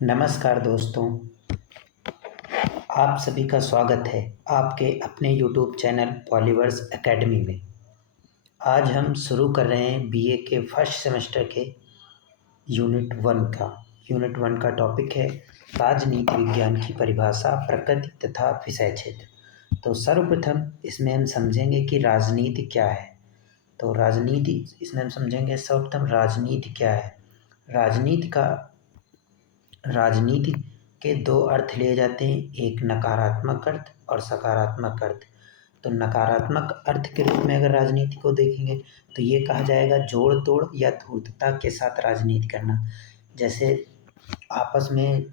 नमस्कार दोस्तों, आप सभी का स्वागत है आपके अपने यूट्यूब चैनल पॉलीवर्स एकेडमी में। आज हम शुरू कर रहे हैं बीए के फर्स्ट सेमेस्टर के यूनिट वन का टॉपिक है राजनीति विज्ञान की परिभाषा, प्रकृति तथा विषय क्षेत्र। तो सर्वप्रथम इसमें हम समझेंगे कि राजनीति क्या है। तो राजनीति इसमें हम समझेंगे सर्वप्रथम राजनीति क्या है। राजनीति के दो अर्थ लिए जाते हैं, एक नकारात्मक अर्थ और सकारात्मक अर्थ। तो नकारात्मक अर्थ के रूप में अगर राजनीति को देखेंगे तो ये कहा जाएगा जोड़ तोड़ या धूर्तता के साथ राजनीति करना। जैसे आपस में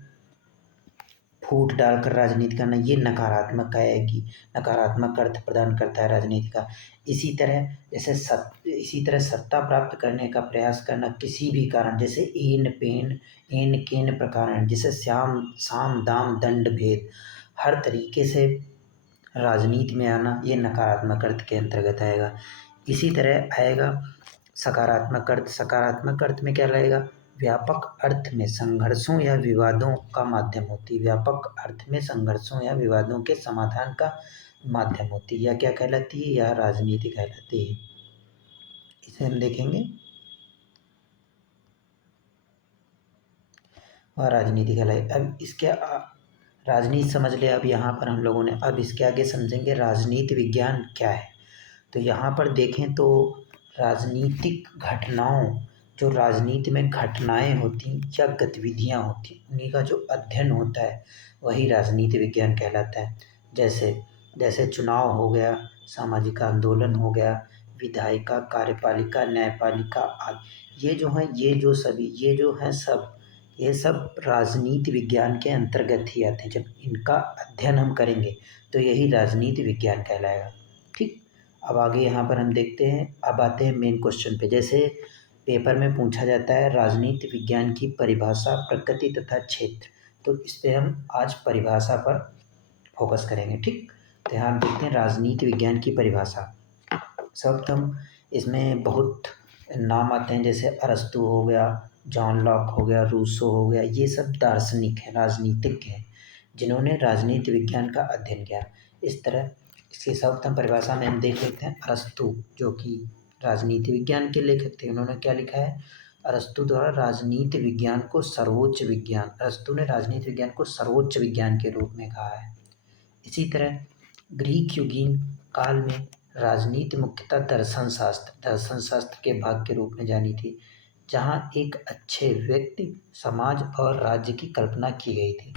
फूट डालकर राजनीति करना, ये नकारात्मक आएगी, नकारात्मक अर्थ प्रदान करता है राजनीति का। इसी तरह सत्ता प्राप्त करने का प्रयास करना किसी भी कारण, जैसे एन केन प्रकार, जैसे श्याम साम दाम दंड भेद, हर तरीके से राजनीति में आना, ये नकारात्मक अर्थ के अंतर्गत आएगा। इसी तरह आएगा सकारात्मक अर्थ। सकारात्मक अर्थ में क्या रहेगा? व्यापक अर्थ में संघर्षों या विवादों का माध्यम होती है। व्यापक अर्थ में संघर्षों या विवादों के समाधान का माध्यम होती है। या क्या कहलाती है? या राजनीति कहलाती है। इसे हम देखेंगे, वह राजनीति कहलाई। अब इसके राजनीति समझ लिया। अब यहाँ पर हम लोगों ने अब इसके आगे समझेंगे राजनीति विज्ञान क्या है। तो यहाँ पर देखें तो राजनीतिक घटनाओं, जो राजनीति में घटनाएं होती या गतिविधियाँ होती, उन्हीं का जो अध्ययन होता है वही राजनीति विज्ञान कहलाता है। जैसे चुनाव हो गया, सामाजिक आंदोलन हो गया, विधायिका, कार्यपालिका, न्यायपालिका आदि, ये सब राजनीति विज्ञान के अंतर्गत ही आते हैं। जब इनका अध्ययन हम करेंगे तो यही राजनीति विज्ञान कहलाएगा। ठीक, अब आगे यहाँ पर हम देखते हैं। अब आते हैं मेन क्वेश्चन पे। जैसे पेपर में पूछा जाता है राजनीति विज्ञान की परिभाषा, प्रकृति तथा क्षेत्र, तो इस पर हम आज परिभाषा पर फोकस करेंगे। ठीक, तो यहाँ हम देखते हैं राजनीति विज्ञान की परिभाषा। सर्वप्रथम इसमें बहुत नाम आते हैं, जैसे अरस्तु हो गया, जॉन लॉक हो गया, रूसो हो गया। ये सब दार्शनिक हैं, राजनीतिज्ञ हैं, जिन्होंने राजनीति विज्ञान का अध्ययन किया। इस तरह इसकी सर्वप्रथम परिभाषा में हम देख लेते हैं। अरस्तु, जो कि राजनीति विज्ञान के लेखक थे, उन्होंने क्या लिखा है? अरस्तु द्वारा राजनीति विज्ञान को सर्वोच्च विज्ञान, अरस्तु ने राजनीति विज्ञान को सर्वोच्च विज्ञान के रूप में कहा है। इसी तरह ग्रीक युगीन काल में राजनीति मुख्यतः दर्शन शास्त्र के भाग के रूप में जानी थी, जहाँ एक अच्छे व्यक्ति, समाज और राज्य की कल्पना की गई थी।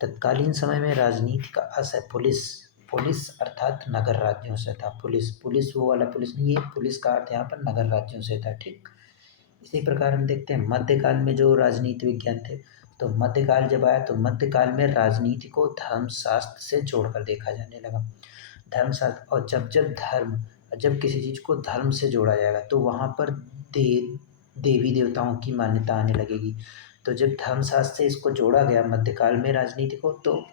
तत्कालीन समय में राजनीति का आशय पुलिस अर्थात नगर राज्यों से था। पुलिस वो वाला पुलिस नहीं, ये पुलिस का अर्थ यहाँ पर नगर राज्यों से था। ठीक, इसी प्रकार हम देखते हैं मध्यकाल में जो राजनीति विज्ञान थे। तो मध्यकाल जब आया तो मध्यकाल में राजनीति को धर्मशास्त्र से जोड़कर देखा जाने लगा। धर्मशास्त्र, और जब किसी चीज़ को धर्म से जोड़ा जाएगा तो वहाँ पर देवी देवताओं की मान्यता आने लगेगी। तो जब धर्मशास्त्र से इसको जोड़ा गया मध्यकाल में राजनीति को, तो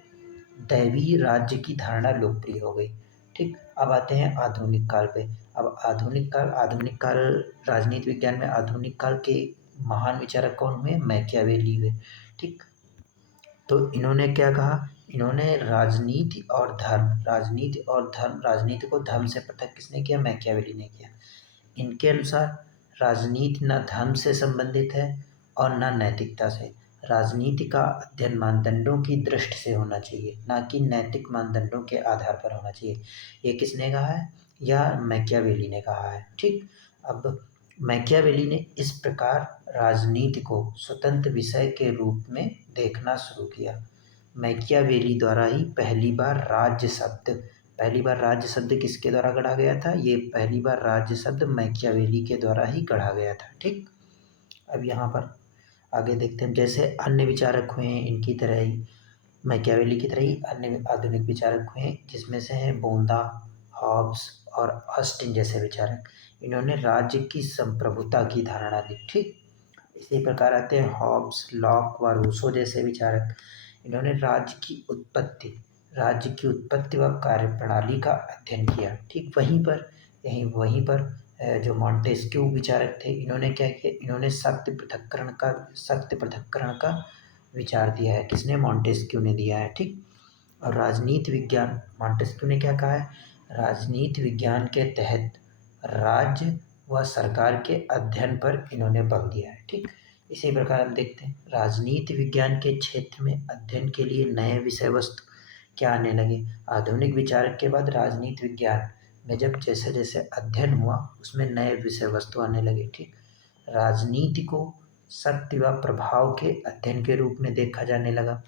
दैवी राज्य की धारणा लोकप्रिय हो गई। ठीक, अब आते हैं आधुनिक काल पे। अब आधुनिक काल राजनीति विज्ञान में आधुनिक काल के महान विचारक कौन हुए? मैकियावेली हुए। ठीक, तो इन्होंने क्या कहा? इन्होंने राजनीति को धर्म से पृथक किसने किया? मैकियावेली ने किया। इनके अनुसार राजनीति न धर्म से संबंधित है और न नैतिकता से। राजनीति का अध्ययन मानदंडों की दृष्टि से होना चाहिए, ना कि नैतिक मानदंडों के आधार पर होना चाहिए। ये किसने कहा है? यह मैकियावेली ने कहा है। ठीक, अब मैकियावेली ने इस प्रकार राजनीति को स्वतंत्र विषय के रूप में देखना शुरू किया। मैकियावेली द्वारा ही पहली बार राज्य शब्द किसके द्वारा गढ़ा गया था? ये पहली बार राज्य शब्द मैकियावेली के द्वारा ही गढ़ा गया था। ठीक, अब यहाँ पर आगे देखते हैं। जैसे अन्य विचारक हुए हैं इनकी तरह ही, मैकियावेली की तरह ही अन्य आधुनिक विचारक हुए हैं, जिसमें से हैं बोंदा, हॉब्स और ऑस्टिन जैसे विचारक। इन्होंने राज्य की संप्रभुता की धारणा दी। ठीक, इसी प्रकार आते हैं हॉब्स, लॉक व रूसो जैसे विचारक। इन्होंने राज्य की उत्पत्ति व कार्यप्रणाली का अध्ययन किया। ठीक, वहीं पर जो मॉन्टेस्क्यू विचारक थे, इन्होंने क्या किया? इन्होंने शक्ति पृथक्करण का विचार दिया है। किसने? मॉन्टेस्क्यू ने दिया है। ठीक। और राजनीति विज्ञान, मॉन्टेस्क्यू ने क्या कहा है? राजनीति विज्ञान के तहत राज्य व सरकार के अध्ययन पर इन्होंने बल दिया है। ठीक। इसी प्रकार हम देखते हैं राजनीति विज्ञान के क्षेत्र में अध्ययन के लिए नए विषय वस्तु क्या आने लगे। आधुनिक विचारक के बाद राजनीति विज्ञान में जब जैसे जैसे अध्ययन हुआ उसमें नए विषय वस्तु आने लगे। ठीक। राजनीति को शक्ति व प्रभाव के अध्ययन के रूप में देखा जाने लगा।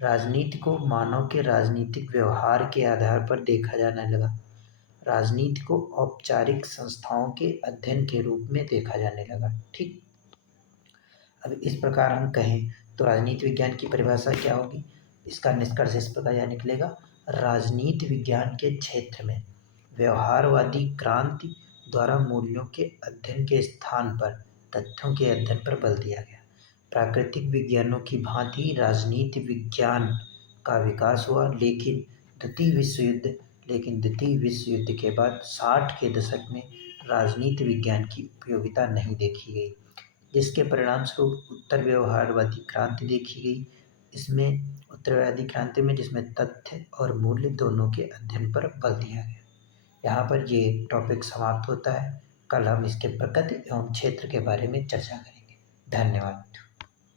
राजनीति को मानव के राजनीतिक व्यवहार के आधार पर देखा जाने लगा। राजनीति को औपचारिक संस्थाओं के अध्ययन के रूप में देखा जाने लगा। ठीक। अब इस प्रकार हम कहें तो राजनीति विज्ञान की परिभाषा क्या होगी? इसका निष्कर्ष इस प्रकार यह निकलेगा, राजनीति विज्ञान के क्षेत्र में व्यवहारवादी क्रांति द्वारा मूल्यों के अध्ययन के स्थान पर तथ्यों के अध्ययन पर बल दिया गया। प्राकृतिक विज्ञानों की भांति राजनीति विज्ञान का विकास हुआ, लेकिन द्वितीय विश्व युद्ध के बाद 60 के दशक में राजनीति विज्ञान की उपयोगिता नहीं देखी गई, जिसके परिणामस्वरूप उत्तर व्यवहारवादी क्रांति देखी गई। इसमें उत्तरवादी क्रांति में जिसमें तथ्य और मूल्य दोनों के अध्ययन पर बल दिया गया। यहाँ पर ये टॉपिक समाप्त होता है। कल हम इसके प्रकृति एवं क्षेत्र के बारे में चर्चा करेंगे। धन्यवाद।